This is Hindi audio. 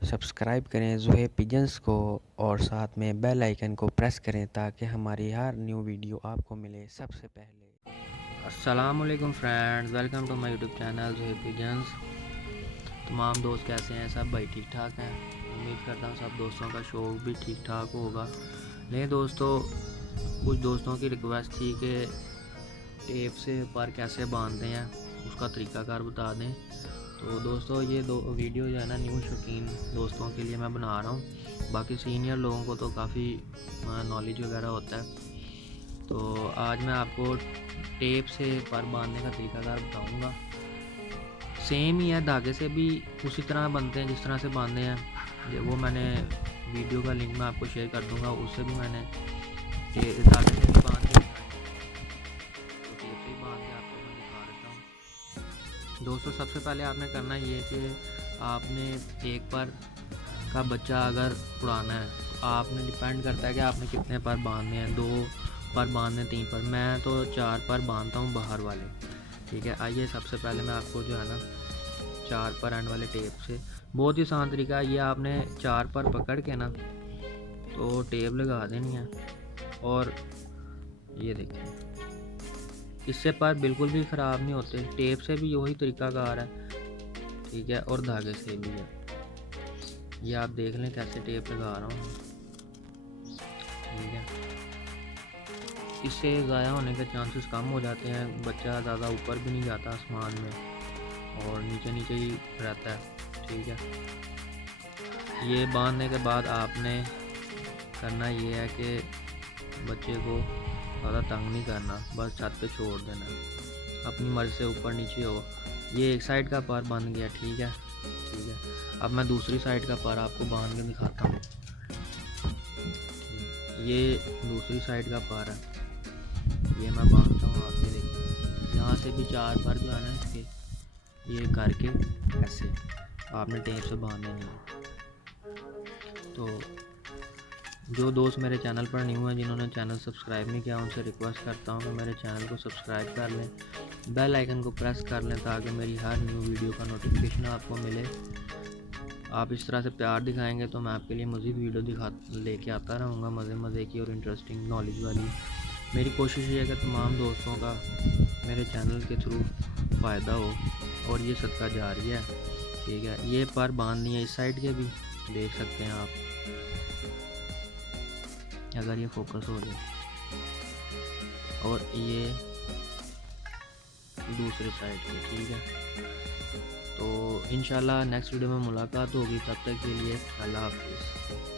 सब्सक्राइब करें ज़ुहैब पिजन्स को और साथ में बेल आइकन को प्रेस करें ताकि हमारी हर न्यू वीडियो आपको मिले सबसे पहले। अस्सलाम वालेकुम friends, welcome to my YouTube channel Zuhaib pigeons. तमाम दोस्त कैसे हैं? सब भाई ठीक ठाक हैं। उम्मीद करता हूँ सब दोस्तों का शौक़ भी ठीक ठाक होगा। नहीं दोस्तों, कुछ दोस्तों की रिक्वेस्ट थी कि टेप से पर कैसे बांधते हैं उसका तरीक़ाकार बता दें। तो दोस्तों ये वीडियो जो है ना न्यू शौकीन दोस्तों के लिए मैं बना रहा हूँ। बाकी सीनियर लोगों को तो काफ़ी नॉलेज वगैरह होता है। तो आज मैं आपको टेप से पर बांधने का तरीक़ाकार बताऊँगा। सेम ही है, धागे से भी उसी तरह बनते हैं जिस तरह से बांधे हैं। वो मैंने वीडियो का लिंक मैं आपको शेयर कर दूँगा, उससे भी मैंने धागे से भी बांध के तो टेप से ही बांध के आपको मैं दिखा देता हूँ। दोस्तों सबसे पहले आपने करना ये है कि आपने एक पर का बच्चा अगर उड़ाना है तो आपने डिपेंड करता है कि आपने कितने पर बांधने हैं, 2 पर बांधने, 3 पर। मैं तो 4 पर बांधता हूँ बाहर वाले, ठीक है। आइए सबसे पहले मैं आपको जो है ना 4 पर एंड वाले टेप से, बहुत ही आसान तरीका है ये। आपने 4 पर पकड़ के ना तो टेप लगा देनी है और ये देखिए, इससे पर बिल्कुल भी ख़राब नहीं होते। टेप से भी वही तरीक़ाकार है, ठीक है, और धागे से भी है। ये आप देख लें कैसे टेप लगा रहा हूँ, ठीक है। इससे ज़ाया होने के चांसेस कम हो जाते हैं। बच्चा ज़्यादा ऊपर भी नहीं जाता आसमान में और नीचे नीचे ही रहता है, ठीक है। ये बांधने के बाद आपने करना ये है कि बच्चे को ज़्यादा तंग नहीं करना, बस छत पे छोड़ देना, अपनी मर्ज़ी से ऊपर नीचे हो। ये एक साइड का पर बन गया, ठीक है, ठीक है। अब मैं दूसरी साइड का पर आपको बांध के दिखाता हूँ। ये दूसरी साइड का पर है, ये मैं बांधता हूँ। आप ये देखिए, यहाँ से भी 4 पर जो है ना इसके, ये करके ऐसे आपने टेप से बांधने नहीं है। तो जो दोस्त मेरे चैनल पर न्यू हैं, जिन्होंने चैनल सब्सक्राइब नहीं किया, उनसे रिक्वेस्ट करता हूँ कि मेरे चैनल को सब्सक्राइब कर लें, बेल आइकन को प्रेस कर लें ताकि मेरी हर न्यू वीडियो का नोटिफिकेशन आपको मिले। आप इस तरह से प्यार दिखाएंगे तो मैं आपके लिए मज़ीद वीडियो लेके आता रहूँगा, मज़े की और इंटरेस्टिंग नॉलेज वाली। मेरी कोशिश ये है कि तमाम दोस्तों का मेरे चैनल के थ्रू फ़ायदा हो और ये सदका जारी है, ठीक है। ये पर बांध दिए, इस साइड के भी देख सकते हैं आप, अगर ये फोकस हो जाए, और ये दूसरे साइड के, ठीक है। तो इंशाल्लाह नेक्स्ट वीडियो में मुलाकात होगी, तब तक के लिए अल्लाह हाफ़िज़।